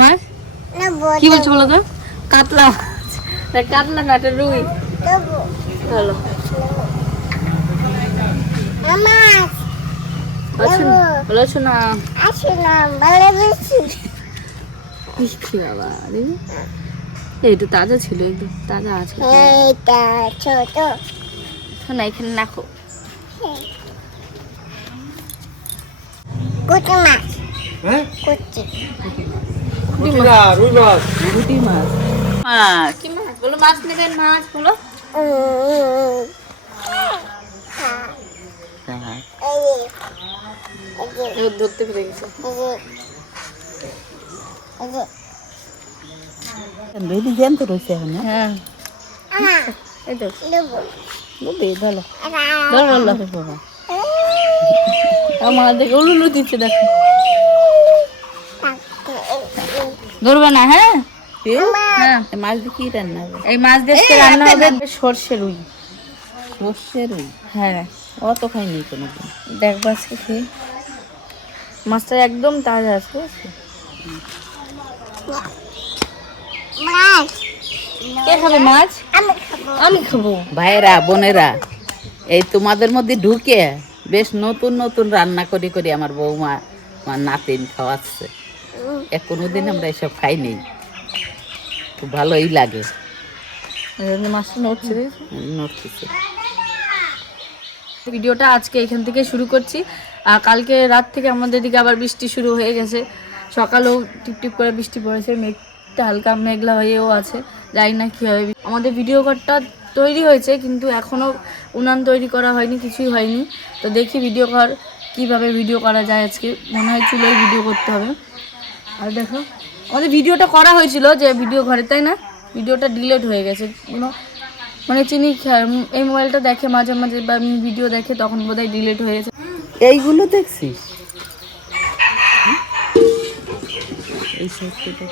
মাছ? কি বলছো বলো তো? কাতলা কাতলা না এটা রুই। না বাবা একটু তাজা ছিল একটু তাজা আছে। এইটা ছোট। না এখানে রাখো। কুচি মাছ। হ্যাঁ? কুচি। রুই মাছ রুটি মাছ হ্যাঁ। কি মাছ বলো মাছ নেবেন মাছ বলো। হ্যাঁ, ধরতে পেরে গেছে। জ্যান্ত রয়েছে এখন হ্যাঁ। এই তো। বুঝলি ভালো আহ, ধর আমার দেখে উলুলু দিচ্ছে দেখো। ধরবে না হ্যাঁ? হ্যাঁ। মাছ দিয়ে কি রান্না হবে? এই মাছ দিয়ে রান্না হবে। সর্ষে রুই। সর্ষে রুই? হ্যাঁ। অত খাইনি কোনোদিন। দেখব আজকে খেয়ে। মাছটা একদম তাজা আছে কে খাবে মাছ? আমি খাব। আমি খাব। ভাইরা বোনেরা এই তোমাদের মধ্যে ঢুকে বেশ নতুন নতুন রান্না করে করে আমার বৌমা আমার নাতিন খাওয়াচ্ছে। এ কোনোদিন আমরা এসব খাইনি খুব ভালোই লাগে। এই জন্য মাছটা নড়ছে নড়তেছে। ভিডিওটা আজকে এখান থেকে শুরু করছি। আর কালকে রাত থেকে আমাদের দিকে আবার বৃষ্টি শুরু হয়ে গেছে। সকালেও টিপ টিপ করে বৃষ্টি পড়েছে মেঘটা হালকা মেঘলা হয়েও আছে। জানি না কী হবে। আমাদের ভিডিও ঘরটা তৈরি হয়েছে কিন্তু এখনও উনান তৈরি করা হয়নি কিছুই হয়নি। তো দেখি ভিডিও ঘর কীভাবে ভিডিও করা যায় আজকে। মনে হয় চুলোয় ভিডিও করতে হবে। আর দেখো আমাদের ভিডিওটা করা হয়েছিল যে ভিডিও ঘরে তাই না? ভিডিওটা ডিলেট হয়ে গেছে। কোনো মানে চিনি এই মোবাইলটা দেখে মাঝে মাঝে বা ভিডিও দেখে তখন বোধহয় ডিলেট হয়ে গেছে। এইগুলো দেখছিস? এই সাইডটা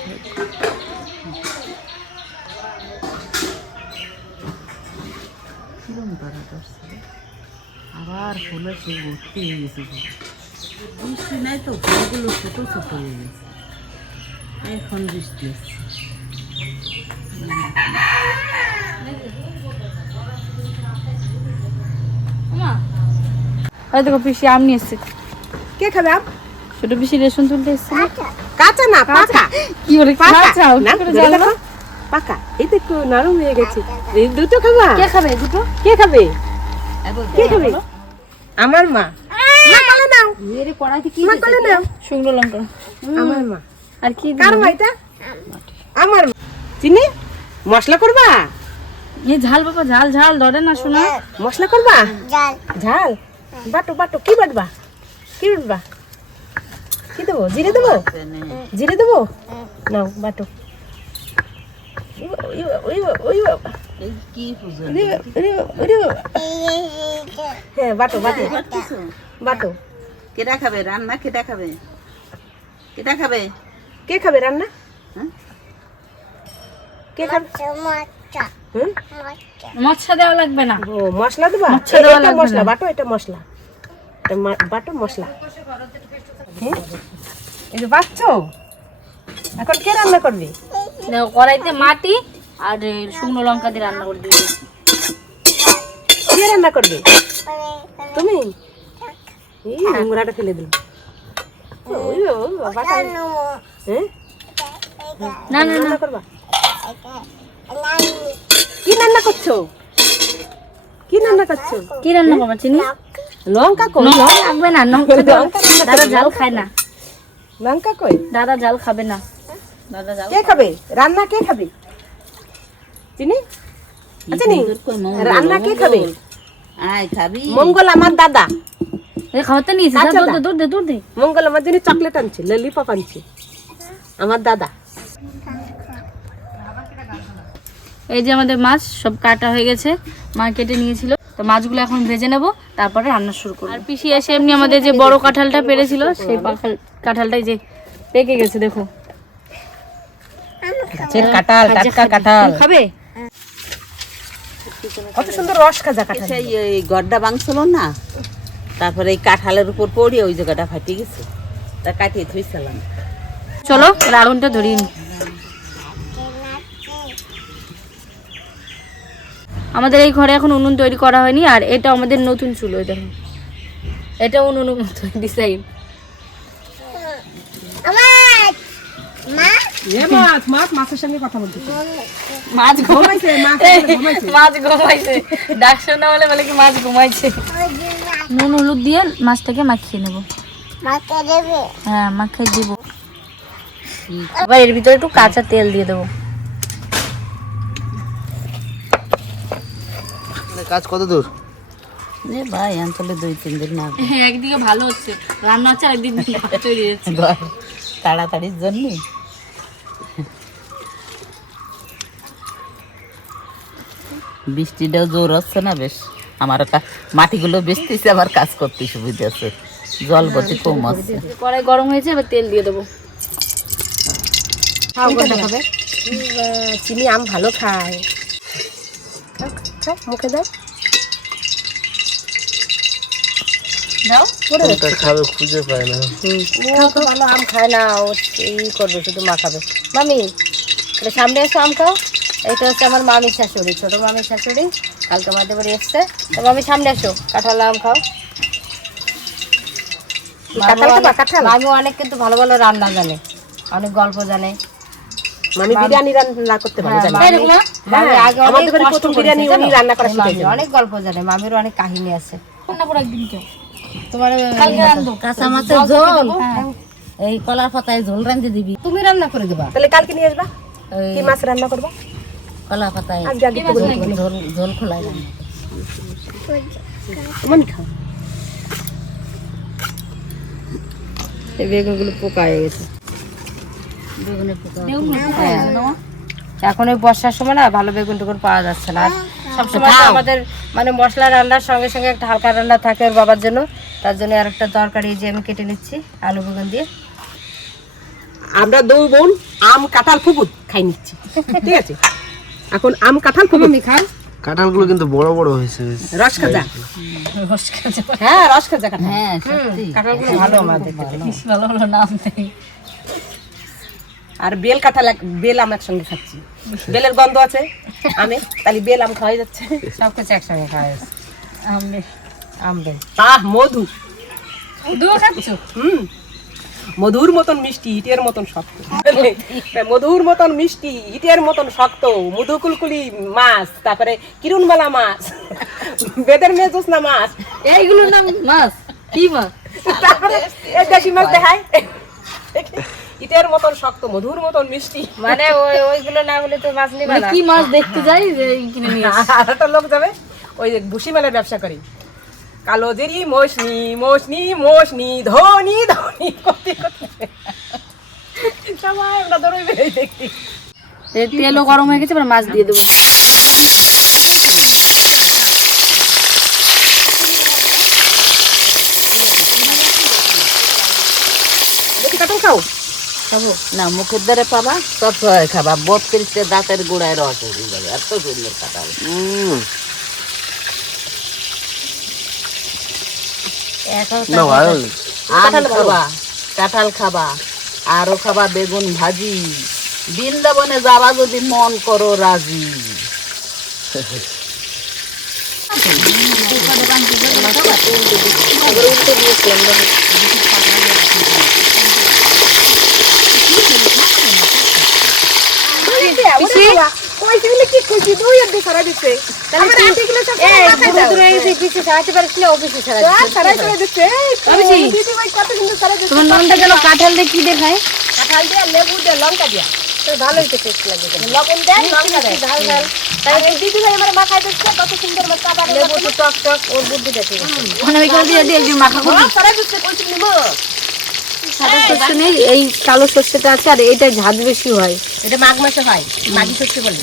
কিরম তারা করছে? আবার ফুলে সে ভর্তি হয়ে গেছে। বৃষ্টি নাই তো ফুলগুলো ছোট ছোট হয়ে গেছে। এখন বৃষ্টি আসছে দেখো পিসি আম নিয়ে এসছে। কে খাবে আম? ছোট পিসি রেশন তুলতে এসছে। কাঁচা। না পাকা। কি বলে কাঁচা না করে ধরে পাকা। এই দেখো নরম হয়ে গেছে। এই দুটো খাবা কে খাবে দুটো? কে খাবে? কে খাবে? আমার মা। মা কোলে নাও। মা কোলে নাও। শুকনো লঙ্কা। আমার মা। আর কি কার মা এটা আমার চিনি? মশলা করবা? এই ঝাল বাবা ঝাল ঝাল ধরে না শোনা। মশলা করবা? ঝাল। বাটো বাটো কি বাটবা? কি বাটবা? কি দেবো? জিরে দেবো? জিরে দেবো? নাও বাটো। হ্যাঁ বাটো বাটো। বাটো। কেটা খাবে? রান্না কেটা খাবে? কেটা খাবে? কে খাবে রান্না? হ্যাঁ? কে খাবে? হুম? মশলা দেওয়া লাগবে না। ও মশলা দেবা? মশলা দেওয়া এটা লাগবে মশলা বাটো এটা মশলা। এটা বাটো মশলা? এই যে বাচ্চো এখন কে রান্না করবে? কড়াইতে মাটি আর শুকনো লঙ্কা দিয়ে রান্না করে দিয়ে কে রান্না করবে? পরে, পরে, তুমি? এই নোংরাটা ফেলে দিল ওই বাবা, ওই বাবা, বাটা নানু, হ্যাঁ না না না। করবা কি রান্না করছ? কি রান্না করছ? কি রান্না করব চিনি? লঙ্কা কই? লাগবে না লঙ্কা দাদা ঝাল খায় না। লঙ্কা কই? দাদা ঝাল খাবে না। দাদা ঝাল কে খাবে? রান্না কে খাবে? চিনি? রান্না কে খাবে? আয় খাবি। মঙ্গল আমার দাদা। খাওয়াতে নিয়েছে দুধ দা। দে। দুধ দে দুধ দে। মঙ্গল আমার জন্য চকলেট আনছে ললিপপ আনছে। আমার দাদা। এই যে আমাদের মাছ সব কাটা হয়ে গেছে। মা কেটে নিয়েছিল। তো মাছগুলো এখন ভেজে নেব তারপরে রান্না শুরু করব। আর পিসি এসে এমনি আমাদের যে বড় কাঁঠালটা পেরেছিল সেই কাঁঠালটাই যে পেকে গেছে দেখো। গাছের কাঁঠাল টাটকা কাঁঠাল। খাবে? কত সুন্দর রস খাজা কাঁঠাল। সেই এই গড্ডা ভাঙছিল না? তারপরে এই কাঁঠালের উপর পড়ে ওই জায়গাটা ফাটিয়ে গেছে। তা কাটিয়ে থুইছিলাম চলো রাউন্ডটা ধরি আমাদের এই ঘরে এখন উনুন তৈরি করা হয়নি, আর এটা আমাদের নতুন চুলো এটা এটা উনুন ডিজাইন আমার মা এ মাছ মাছ মাছের সঙ্গে কথা বলতে মাছ ঘুমাইছে, মাছ ঘুমাইছে ঘুমাইছে। মাছ ঘুমাইছে। ডাক শোনা হলে বলে কি মাছ ঘুমাইছে। নুন হলুদ দিয়ে মাছটাকে মাখিয়ে নেব। হ্যাঁ মাখিয়ে দিব। এবার এর ভিতরে একটু কাঁচা তেল দিয়ে দেবো। কাজ কত দূর? এ ভাই অঞ্চলে দুই তিন দিন না। হ্যাঁ একদিকে ভালো হচ্ছে। রান্না হচ্ছে আর একদিন তাড়াতাড়ির জন্য। বৃষ্টিটাও জোর হচ্ছে না বেশ। আমার মাটিগুলো বেচতেছে আবার কাজ করতে সুবিধা আছে জল গতি কম আছে কড়াই গরম হয়েছে এবার তেল দিয়ে দেবো। চিনি আম ভালো খায়। মুখে দাও। খাবে খুঁজে পায় না। ভালো আম খায় না ও এই করবে শুধু মা খাবে। মামি সামনে এসো আম খাও। এইটা হচ্ছে আমার মামির শাশুড়ি ছোট মামির শাশুড়ি। কালকে আমাদের বাড়ি এসছে। তো মামি সামনে এসো কাঁঠাল আম খাও। কাঁঠাল খাবা কাঁঠাল? মামি অনেক কিন্তু ভালো ভালো রান্না জানে। অনেক গল্প জানে। বিরিয়ানি রান্না করতে ভালো জানে। হ্যাঁ? মামি আগে আমাদের অনেক বাড়ি প্রথম বিরিয়ানি উনি রান্না করা মামি অনেক গল্প জানে। মামির অনেক কাহিনী আছে। রান্না করে একদিন কেউ? তোমার কাঁচা মাছের ঝোল। এই কলার পাতায় ঝোল রাঁধে দিবি। তুমি রান্না করে দেবা। তাহলে কালকে নিয়ে আসবা? কি মাছ রান্না করবা? কলা পাতায়। ঝোল খাও। এই বেগুনগুলো পোকা হয়ে গেছে। হ্যাঁ। এখন ওই বর্ষার সময় না ভালো বেগুন টেগুন পাওয়া যাচ্ছে না। আর সবসময় আমাদের মানে মশলা রান্নার সঙ্গে সঙ্গে একটা হালকা রান্না থাকে ওর বাবার জন্য। তার জন্য আর একটা তরকারি যে আমি কেটে নিচ্ছি আলু বেগুন দিয়ে। আমরা দুই বোন আম কাঁঠাল ফুকুত খাই নিচ্ছি। ঠিক আছে? এখন আম কাঁঠাল ফুকুত আমি খাও কাঁঠালগুলো কিন্তু বড় বড় হয়েছে। রস খাজা। হ্যাঁ রস খাজা কাঁঠাল। হ্যাঁ সত্যি। কাঁঠালগুলো ভালো আমাদের ভালো ভালো নাম নেই। আর বেল কাঁঠাল এক- বেল আম একসঙ্গে খাচ্ছি। বেলের গন্ধ আছে আমে তাহলে বেল আম খাওয়াই যাচ্ছে। সব কিছু একসঙ্গে খাওয়া যাচ্ছে। আমি আমবে আহ মধু। দুও খাচ্ছ? হুম। মধুর মতন মিষ্টি ইটের মতন শক্ত। মধুর মতন মিষ্টি ইটের মতন শক্ত মধু কুলকুলি মাছ তারপরে কিরুনবালা মাছ বেদের মেজুস না মাছ। এইগুলোর নাম মাছ? কি মাছ? তারপরে এই দেশি মাছ দেখায় ইটের মতন শক্ত মধুর মতন মিষ্টি। মানে ওই ওইগুলো না হলে তো মাছ নিবে মানে কি মাছ দেখতে যাই যে কিনে নিয়ে আসি। আর একটা লোক যাবে ওই যে ভুসি মেলার ব্যবসা করি। কালো জেরি মোশনি মোশনি মোশনি ধনি ধনি করতে করতে সবাই আমরা এই তেলও গরম হয়ে গেছে এবার মাছ দিয়ে দেবো। দেখি খাও। না মুখের দ্বারে পাবা সময় খাবা। বত্রিশটা দাঁতের গোড়ায় রস এত সুন্দর কাঁঠাল খাবা। কাঁঠাল খাবা আরও খাবা বেগুন ভাজি। বৃন্দাবনে যাবা যদি মন করো রাজি। কইছি বলে কি কইছি? দুই আর সারা দিচ্ছে। আমার আটি সব দূরে দূরে এই যে সারাতে পারিস না অফিসে সারাতে সারা করে দিচ্ছে। ভাবিছি। দিদি ভাই কত সুন্দর সারা দিচ্ছে। তোমার ননটা গেল কাঁঠাল দিয়ে কি দেখায়? কাঁঠাল দিয়ে লেবু দিয়ে লঙ্কা দিয়া। তো ভালোই তো টেস্ট লাগে লবণ দেয় লঙ্কা দেয়। ঝাল ঝাল। তাই দিদি ভাই আমার মাখায় দিচ্ছে কত সুন্দর আবার লেবু তো টক টক ওর বুদ্ধিটা ঠিক আছে ওখানে ওইখানে দিয়ে দিয়ে মাখা করবি। সারা দিচ্ছে কইছি নিমো সাদা সর্ষে নেই এই কালো সর্ষেটা আছে আর এইটা ঝাঁজ বেশি হয়। এটা মাঘ মাসে হয় মাঘি শস্য বলে।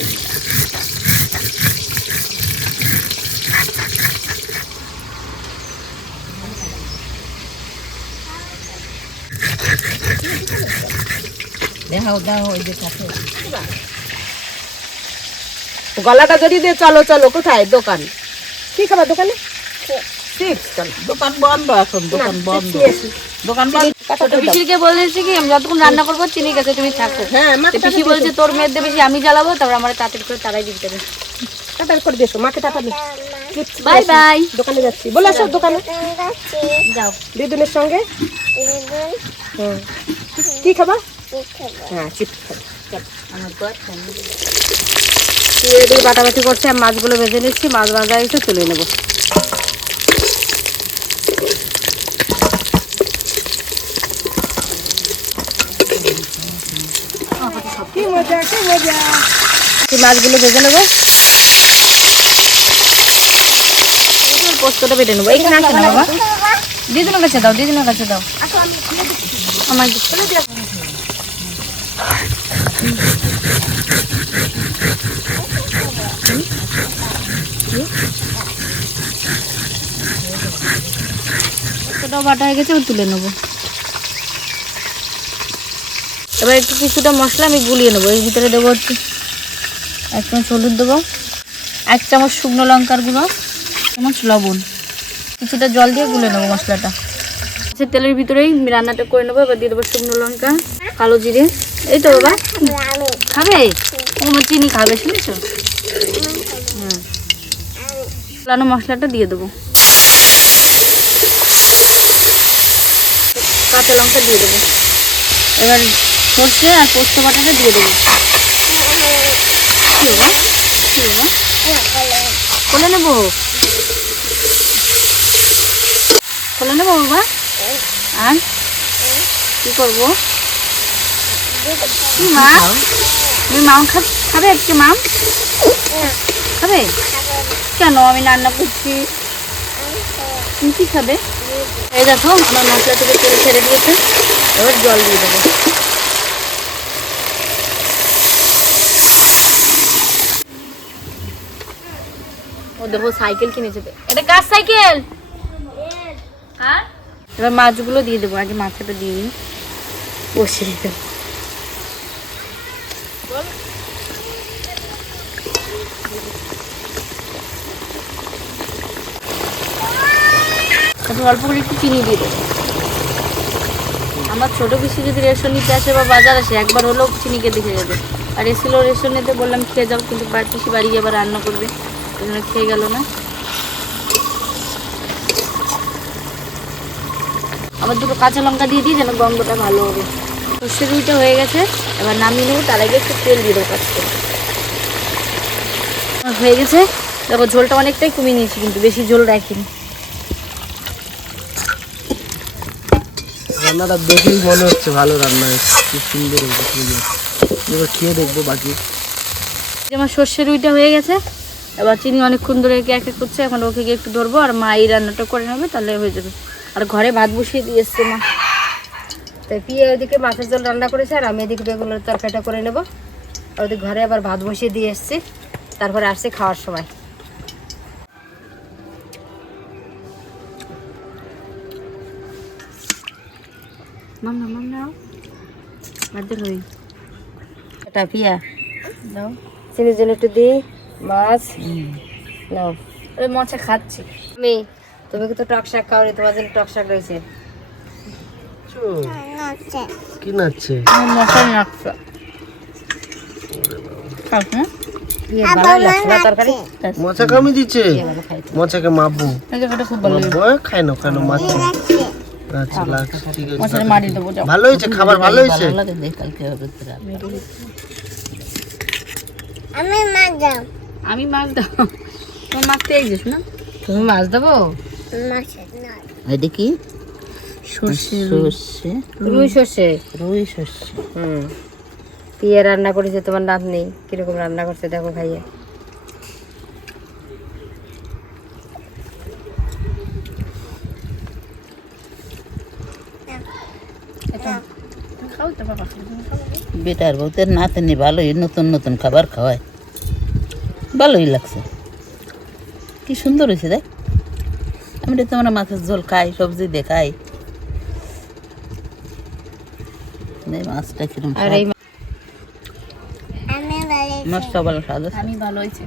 গলাটা যদি দিয়ে চলো চলো কোথায়? দোকান। কি খাবার দোকানে? চিপস দোকান বন্ধ এখন দোকান বন্ধ। দোকান বন্ধ। ছোট পিসিকে বলেছি কি আমি যতক্ষণ রান্না করব চিনি গেছে তুমি থাকো। হ্যাঁ পিসি বলছে তোর মেয়ের দেবে আমি জ্বালাবো তারপর আমার তাড়াতাড়ি করে তারাই দিতে হবে। টাটা করে দিয়েছ মাকে টাটা বাই বাই। দোকানে যাচ্ছি। বলে আসো দোকানে। যাও। দিদুনের সঙ্গে? হুম। কি খাবা? হ্যাঁ চিপস খাব। এদিকে বাটাবাটি করছে আমি মাছগুলো ভেজে নিচ্ছি মাছ ভাজা এসে তুলে নেব। কি মজা কি মজা? এই মাছগুলো ভেজে নেব। পোস্তটা বেটে নেব। এইখানে আসে না বাবা। দিদিনের কাছে দাও দিদিনের কাছে দাও। আমার পোস্তটাও বাটা হয়ে গেছে তুলে নেব। এবার একটু কিছুটা মশলা আমি গুলিয়ে নেব। এর ভিতরে দেবো হচ্ছে এক চামচ হলুদ দেবো, এক চামচ শুকনো লঙ্কার গুঁড়ো চামচ লবণ। কিছুটা জল দিয়ে গুলে নেব মশলাটা। সে তেলের ভিতরেই রান্নাটা করে নেব। এবার দিয়ে দেবো শুকনো লঙ্কা, কালো জিরে। এই তো বাবা, খাবে? আমার চিনি খাবে, শুনেছো? হুম। লানো মশলাটা দিয়ে দেবো। কাঁচা লঙ্কা দিয়ে দেবো। এবার সর্ষে আর পোস্ত বাটাটা দিয়ে দেবো। কোলে নেব? কোলে নেব বাবা? আর কি করব? মা? তুমি মাম খাবে আজকে মাম খাবে? কেন? আমি রান্না করছি। তুমি কি খাবে? এই দেখো, আমার মশলা থেকে তেল ছেড়ে দিয়েছে। এবার জল দিয়ে দেবো। ও দেখো সাইকেল কিনেছে। এটা কার সাইকেল? হ্যাঁ? এবার মাছগুলো দিয়ে দেবো, আগে মাথাটা দিয়ে দিই বসে দেবো অল্প করে একটু চিনি দিয়ে দেবো। আমার ছোটো পিসি যদি রেশন নিতে আসে বা বাজার আসে, একবার হলেও চিনিকে দেখে যাবে। আর রেশন নিতে বললাম, খেয়ে যাও, কিন্তু বাড়ি পিসি বাড়ি আবার রান্না করবে। ওই খেয়ে গেল না। আবার দুটো কাঁচা লঙ্কা দিয়ে দিই যেন গন্ধটা ভালো হবে। সর্ষে রুইটা হয়ে গেছে এবার নামিয়ে নেব তার আগে একটু তেল দিয়ে দেবো কাজ হয়ে গেছে। দেখো ঝোলটা অনেকটাই কমিয়ে নিয়েছি কিন্তু বেশি ঝোল রাখিনি। রান্নাটা দেখেই মনে হচ্ছে ভালো রান্না হয়েছে সুন্দর হয়েছে এবার খেয়ে দেখব বাকি। আমার সর্ষে রুইটা হয়ে গেছে এবার চিনি অনেকক্ষণ ধরে একে এক করছে এখন ওকে গিয়ে একটু ধরবো আর মা এই রান্নাটা করে নেবে তাহলে হয়ে যাবে। আর ঘরে ভাত বসিয়ে দিয়ে এসছে মা। তাই পিয়ে ওদিকে মাছের জল রান্না করেছে আর আমি এদিকে বেগুনের তরকারিটা করে নেব। আর ওদিকে ঘরে আবার ভাত বসিয়ে দিয়ে এসছি তারপরে আসছে খাওয়ার সময়। মাম না মাম না দাও। চিনির জন্য একটু দিই। মাছ নাও ওই মচা খাচ্ছি। আমি তুমি কিন্তু টক শাক খাওনি তোমার জন্য টক শাক রয়েছে। কি নাচ্ছে? মশাই নাকছে খাও ভালো লাগছে না তরকারি? মচা কামি দিচ্ছে? ভালো মচাকে মাপবো। খাই না খাই না মাছ আচ্ছা ভালো হয়েছে খাবার ভালো হয়েছে? ভালো লাগে দেখ কালকে হবে। তোরা। আমি মাছ আমি মাছ দাও তোমার এই যাস না? তুমি মাছ দেবো? কি? সর্ষে সর্ষে। রুই সর্ষে? রুই সর্ষে। হুম। পিয়ে রান্না করেছে তোমার নাতনি কীরকম রান্না করছে দেখো খাইয়ে। বেটার বউতের নাতনি ভালোই নতুন নতুন খাবার খাওয়ায়। ভালোই লাগছে। কি সুন্দর হয়েছে দেখ। আমি তো আমরা মাছের ঝোল খাই সবজি দেখাই মাছটা কিরম আর এই আমি বাড়ি মাছটা ভালো স্বাদ আমি ভালো হয়েছে।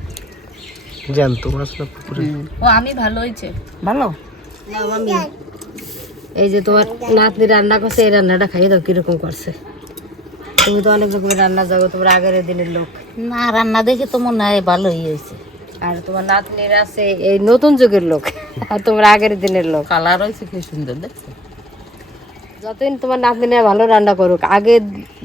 জ্যান্ত মাছ পুকুরে? ও আমি ভালো হয়েছে। ভালো? আমি এই যে তোমার নাতনি রান্না করছে এই রান্নাটা খাইয়ে দাও কীরকম করছে। তুমি তো অনেক রকমের রান্না যাব তোমার আগের দিনের লোক। না রান্না দেখে তো মনে হয় ভালোই হয়েছে। আর তোমার নাতনির আছে এই নতুন যুগের লোক আর তোমার আগের দিনের লোক। কালার হয়েছে কি সুন্দর দেখছ? যতদিন তোমার নাতনিরা ভালো রান্না করুক আগে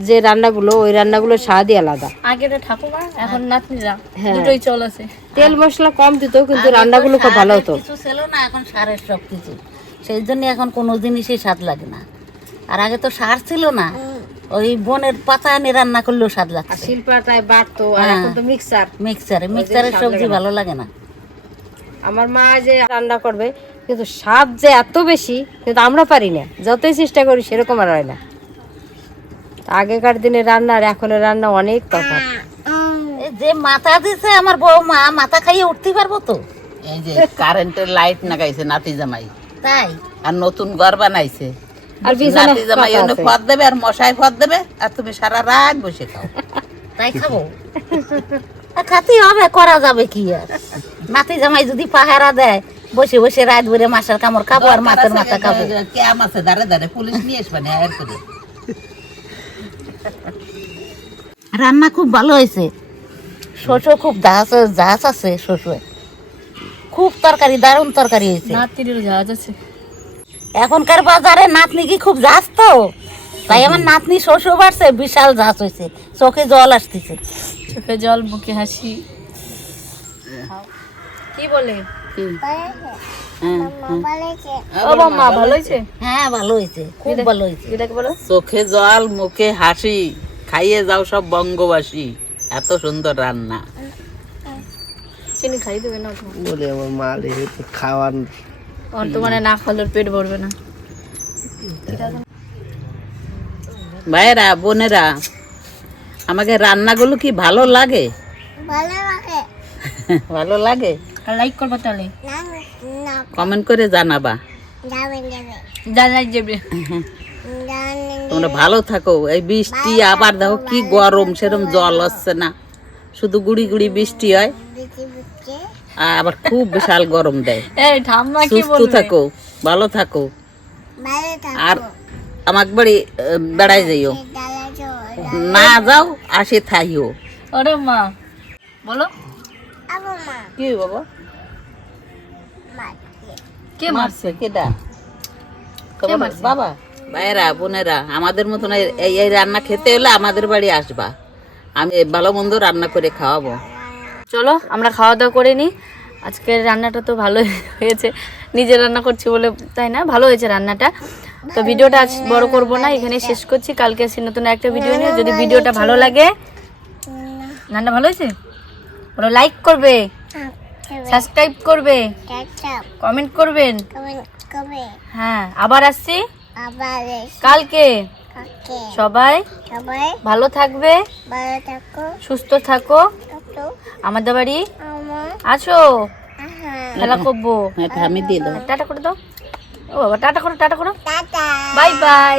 যে রান্নাগুলো ওই রান্নাগুলো স্বাদই আলাদা। আগের ঠাকুমা এখন নাতনিরা হ্যাঁ। দুটোই চল আছে। তেল মশলা কম দিত কিন্তু রান্নাগুলো খুব ভালো হতো। কিছু ছিল না এখন সারের সব কিছু সেই জন্য এখন কোনো জিনিসই স্বাদ লাগে না। আর আগে তো সার ছিল না। ওই বনের পাতা এনে রান্না করলেও স্বাদ লাগছে। শিল্পাটায় বাটতো আর হ্যাঁ। এখন তো মিক্সার মিক্সারে মিক্সারের সবজি ভালো লাগে না। আমার মা যে রান্না করবে কিন্তু স্বাদ যে এত বেশি কিন্তু আমরা পারি না। যতই চেষ্টা করি সেরকম আর হয় না। আগেকার দিনে রান্না আর এখনের রান্না অনেক তফাৎ। এই যে মাথা দিছে আমার বউ মা মাথা খাইয়ে উঠতে পারব তো? এই যে কারেন্টের লাইট লাগাইছে নাতি জামাই। তাই? আর নতুন ঘর বানাইছে। আর নাতি জামাই দেবে আর মশাই দেবে আর তুমি সারা রাত বসে খাও। তাই খাব? আর খাতেই হবে করা যাবে কি আর? নাতি জামাই যদি পাহারা দেয় বসে বসে রাত ভরে মাছের কামড় খাব আর মাছের মাথা খাব। দাঁড়ে দাঁড়ে পুলিশ নিয়ে আসবে না এর করে। রান্না খুব ভালো হয়েছে। শস্য খুব জাহাজ জাহাজ আছে শস্য। খুব তরকারি দারুণ তরকারি হয়েছে। নাতিরও জাহাজ আছে। এখনকার বাজারে নাতনি কি খুব জাহাজ তো? তাই আমার নাতনি শ্বশুর বাড়ছে বিশাল জাহাজ হয়েছে চোখে জল আসতেছে। চোখে জল মুখে হাসি। কি বলে? হ্যাঁ দিদাকে বলো চোখে জল মুখে হাসি। খাইয়ে যাও সব বঙ্গবাসী। এত সুন্দর রান্না। চিনি খাই দেবে না বলে আমার মা রেখে তো খাওয়ার আর তো মানে না খাওয়ালে পেট ভরবে না। ভাইয়েরা বোনেরা আমাকে রান্নাগুলো কি ভালো লাগে? ভালো লাগে। ভালো লাগে? আর লাইক করবা তাহলে। না না। কমেন্ট করে জানাবা। তোমরা ভালো থাকো। এই বৃষ্টি আবার দেখো কি গরম সেরকম জল হচ্ছে না। শুধু গুড়ি গুড়ি বৃষ্টি হয়। আবার খুব বিশাল গরম দেয়। এই ঠাম্মা কি সুস্থ বলবে? থাকো ভালো থাকো। আর আমার বাড়ি বেড়াই যাইও। না যাও আসে থাইও। ওরে মা। বলো। কি বাবা? কে মারছে? কেডা? তোমার বাবা। ভাইয়েরা বোনেরা আমাদের মতন এই রান্না খেতে হলে আমাদের বাড়ি আসবা। আমি ভালো মন্দ রান্না করে খাওয়াবো। চলো আমরা খাওয়া দাওয়া করে নিই আজকের রান্নাটা তো ভালো হয়েছে। নিজে রান্না করছি বলে তাই না? ভালো হয়েছে রান্নাটা। তো ভিডিওটা আজ বড় করব না এখানে শেষ করছি। কালকে আসি নতুন একটা ভিডিও নিয়ে। যদি ভিডিওটা ভালো লাগে রান্না ভালো হয়েছে? ওরা লাইক করবে সাবস্ক্রাইব করবে কমেন্ট করবেন হ্যাঁ আবার আসছি। কালকে। সবাই সবাই ভালো থাকবে ভালো থাকো। সুস্থ থাকো। আমাদের বাড়ি? আছো? আসো আহা খেলা করব। এটা আমি দিয়ে দেবো। টাটা করে দাও। ও বাবা টাটা করো টাটা করো। Bye bye. বাই